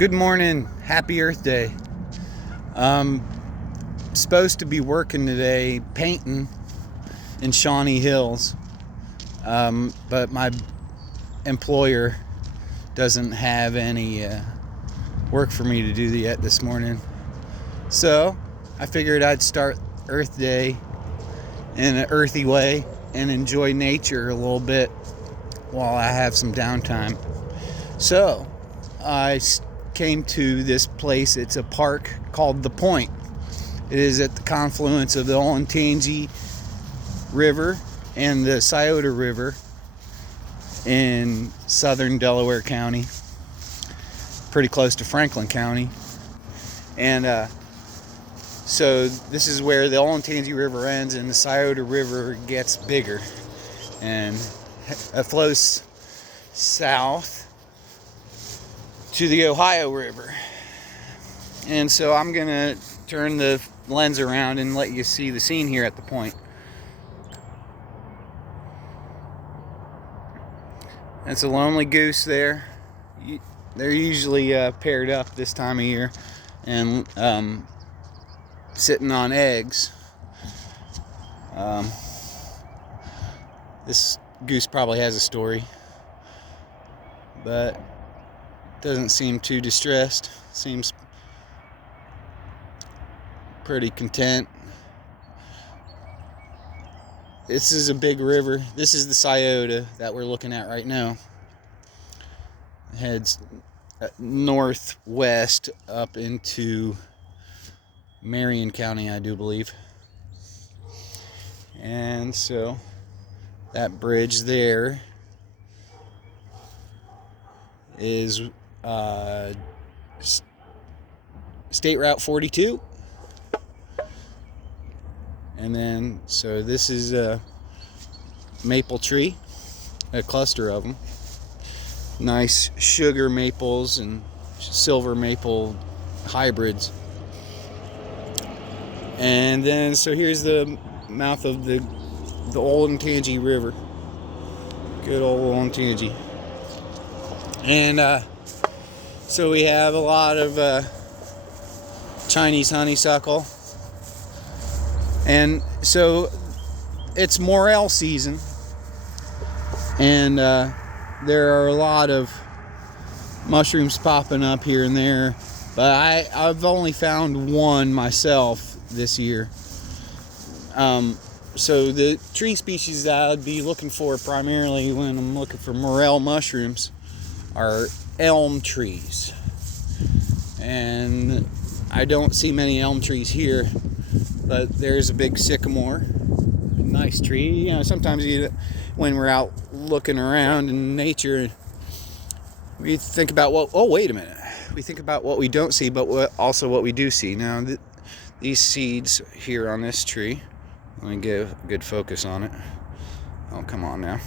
Good morning. Happy Earth Day. Supposed to be working today painting in Shawnee Hills, but my employer doesn't have any work for me to do yet this morning. So I figured I'd start Earth Day in an earthy way and enjoy nature a little bit while I have some downtime. So I came to this place. It's a park called the Point. It is at the confluence of the Olentangy River and the Scioto River in southern Delaware County, pretty close to Franklin County. And so this is where the Olentangy River ends and the Scioto River gets bigger, and it flows south to the Ohio River. And so I'm gonna turn the lens around and let you see the scene here at the Point. That's a lonely goose there. They're usually paired up this time of year and sitting on eggs. This goose probably has a story, but doesn't seem too distressed. Seems pretty content. This is a big river. This is the Scioto that we're looking at right now. It heads northwest up into Marion County, I do believe. And so that bridge there is State Route 42. And then, so this is a maple tree, a cluster of them. Nice sugar maples and silver maple hybrids. And then, so here's the mouth of the Olentangy River. Good old Olentangy. And so we have a lot of Chinese honeysuckle. And so it's morel season. And there are a lot of mushrooms popping up here and there. But I've only found one myself this year. So the tree species that I'd be looking for primarily when I'm looking for morel mushrooms are elm trees. And I don't see many elm trees here, but there's a big sycamore, a nice tree. You know, sometimes when we're out looking around in nature, we think about we think about what we don't see, but also what we do see. Now, these seeds here on this tree, let me get a good focus on it. Oh, come on now.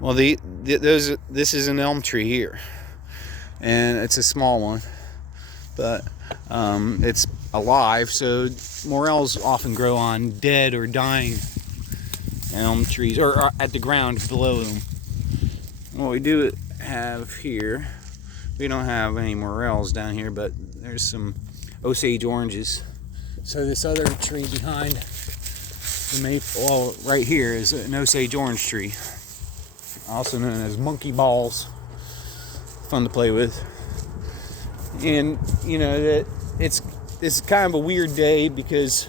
Well, this is an elm tree here, and it's a small one, but it's alive. So morels often grow on dead or dying elm trees, or at the ground below them. What we do have here, we don't have any morels down here, but there's some Osage oranges. So this other tree behind the maple, well, right here is an Osage orange tree, also known as monkey balls. Fun to play with. And you know that it's kind of a weird day because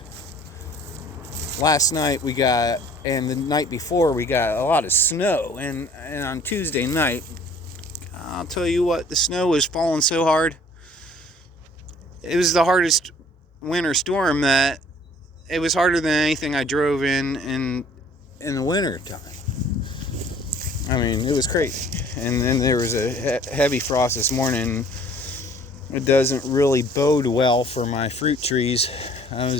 last night and the night before we got a lot of snow, and on Tuesday night, I'll tell you what, the snow was falling so hard. It was the hardest winter storm that it was harder than anything I drove in the winter time. I mean, it was crazy. And then there was a heavy frost this morning. It doesn't really bode well for my fruit trees. I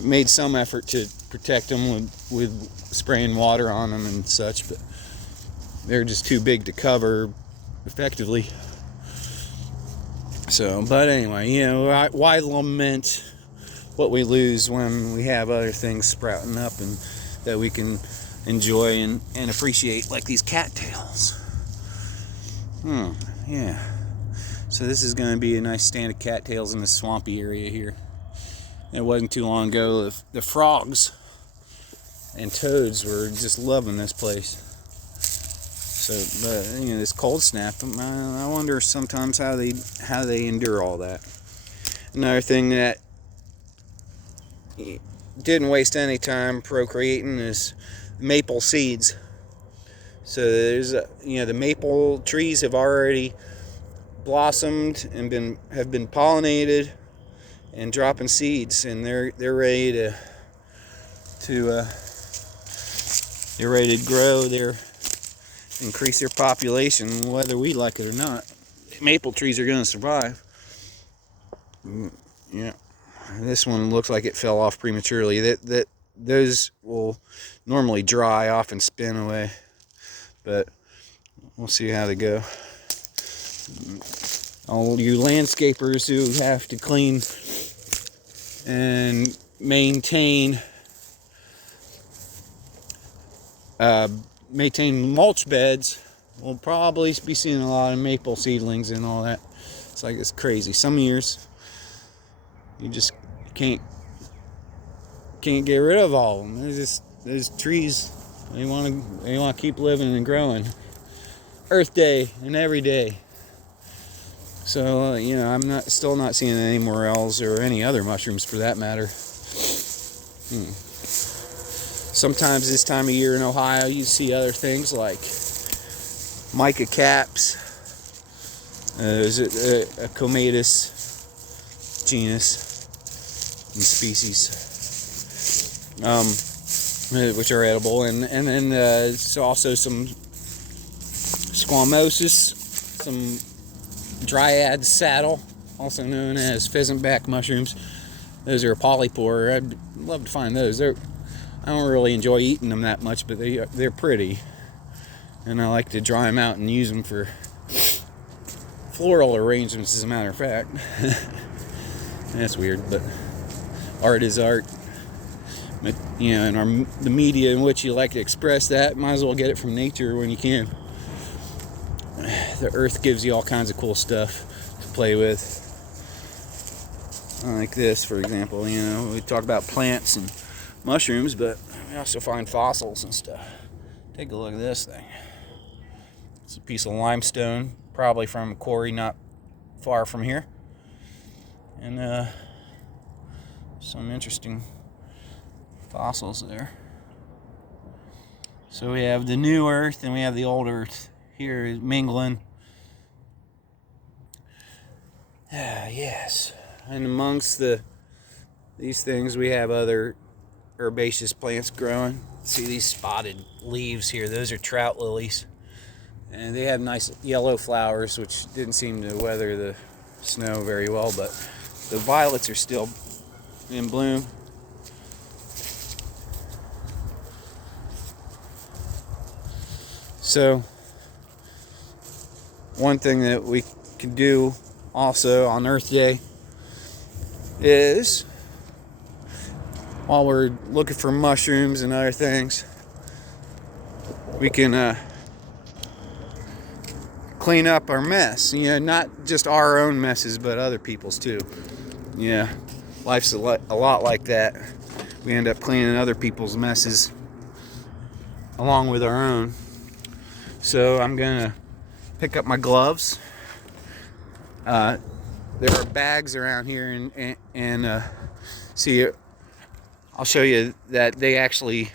made some effort to protect them with spraying water on them and such, but they're just too big to cover effectively. So, but anyway, you know, why lament what we lose when we have other things sprouting up and that we can enjoy and appreciate, like these cattails. Yeah. So this is going to be a nice stand of cattails in the swampy area here. It wasn't too long ago, the frogs and toads were just loving this place. So, but you know, this cold snap, I wonder sometimes how they endure all that. Another thing that didn't waste any time procreating is maple seeds. So there's the maple trees have already blossomed and have been pollinated and dropping seeds, and they're ready to grow increase their population, whether we like it or not. Maple trees are going to survive. Yeah, this one looks like it fell off prematurely. Those will normally dry off and spin away, but we'll see how they go. All you landscapers who have to clean and maintain mulch beds will probably be seeing a lot of maple seedlings and all that. It's crazy. Some years you just can't get rid of all of them. Those trees, they want to keep living and growing. Earth Day and every day. So I'm still not seeing any morels or any other mushrooms for that matter. Sometimes this time of year in Ohio, you see other things like mica caps. There's a comatus genus and species, which are edible, and then there's also some squamosus, some dryad saddle, also known as pheasantback mushrooms. Those are a polypore. I'd love to find those. I don't really enjoy eating them that much, but they're pretty, and I like to dry them out and use them for floral arrangements, as a matter of fact. That's weird, but art is art. But in the media in which you like to express that, might as well get it from nature when you can. The earth gives you all kinds of cool stuff to play with. Like this, for example. We talk about plants and mushrooms, but we also find fossils and stuff. Take a look at this thing. It's a piece of limestone, probably from a quarry not far from here. And some interesting fossils there. So we have the new earth and we have the old earth here mingling. Yes. And amongst these things, we have other herbaceous plants growing. See these spotted leaves here? Those are trout lilies. And they have nice yellow flowers, which didn't seem to weather the snow very well, but the violets are still in bloom. So, one thing that we can do also on Earth Day is, while we're looking for mushrooms and other things, we can clean up our mess. Not just our own messes, but other people's too. Life's a lot like that. We end up cleaning other people's messes along with our own. So I'm gonna pick up my gloves. There are bags around here, and see, I'll show you that they actually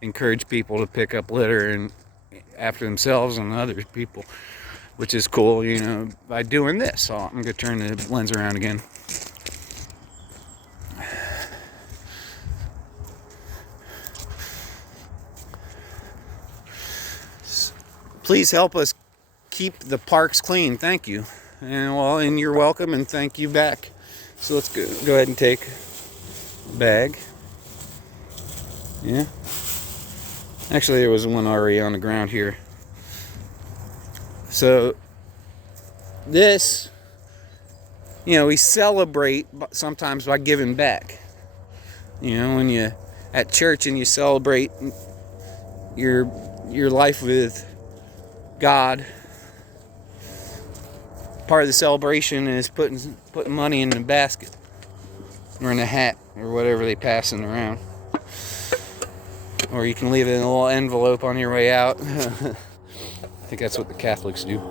encourage people to pick up litter and after themselves and other people, which is cool, by doing this. So I'm gonna turn the lens around again. Please help us keep the parks clean. Thank you. And you're welcome, and thank you back. So let's go ahead and take a bag. Yeah. Actually, there was one already on the ground here. So this, we celebrate sometimes by giving back. When you at church and you celebrate your life with God, part of the celebration is putting money in the basket or in a hat or whatever they passing around. Or you can leave it in a little envelope on your way out. I think that's what the Catholics do.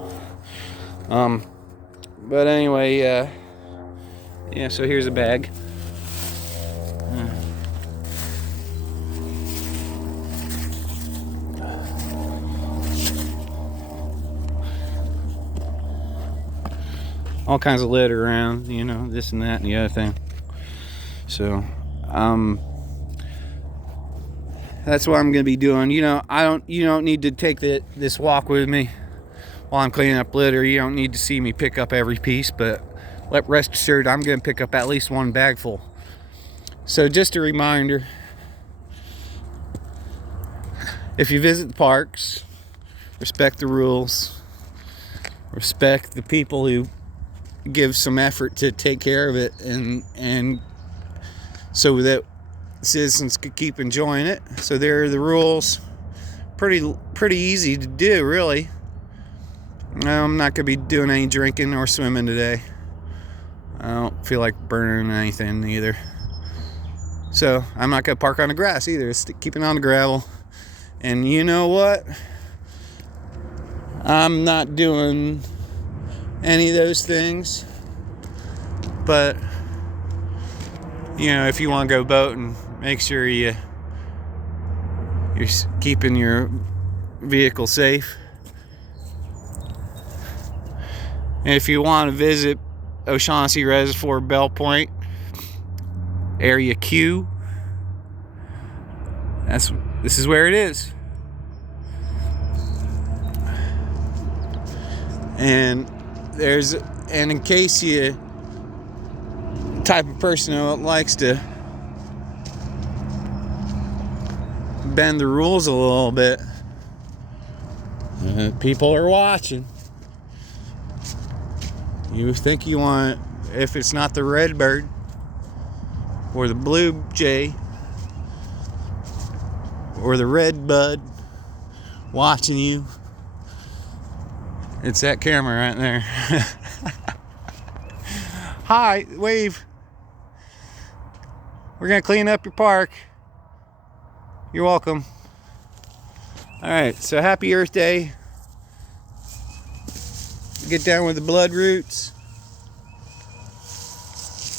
But anyway, yeah, so here's a bag. All kinds of litter around, you know, this and that and the other thing. So, that's what I'm gonna be doing. You know, you don't need to take this walk with me while I'm cleaning up litter. You don't need to see me pick up every piece, but rest assured, I'm gonna pick up at least one bag full. So just a reminder, if you visit the parks, respect the rules, respect the people who give some effort to take care of it, and so that citizens could keep enjoying it. So there are the rules. Pretty easy to do, really. I'm not gonna be doing any drinking or swimming today. I don't feel like burning anything either. So I'm not gonna park on the grass either. It's keeping on the gravel. And you know what? I'm not doing any of those things. But you know, if you want to go boating, make sure you're keeping your vehicle safe. And if you want to visit O'Shaughnessy Reservoir, Bellpoint, Area Q, this is where it is. And in case you type of person who likes to bend the rules a little bit, people are watching. You think you want, if it's not the red bird or the blue jay or the red bud watching you, it's that camera right there. Hi, wave. We're gonna clean up your park. You're welcome. All right, so happy Earth Day. Get down with the blood roots.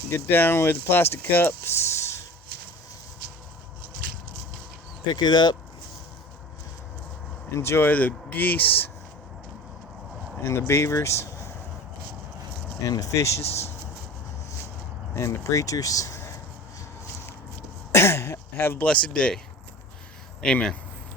Get down with the plastic cups. Pick it up. Enjoy the geese and the beavers and the fishes and the preachers. Have a blessed day. Amen.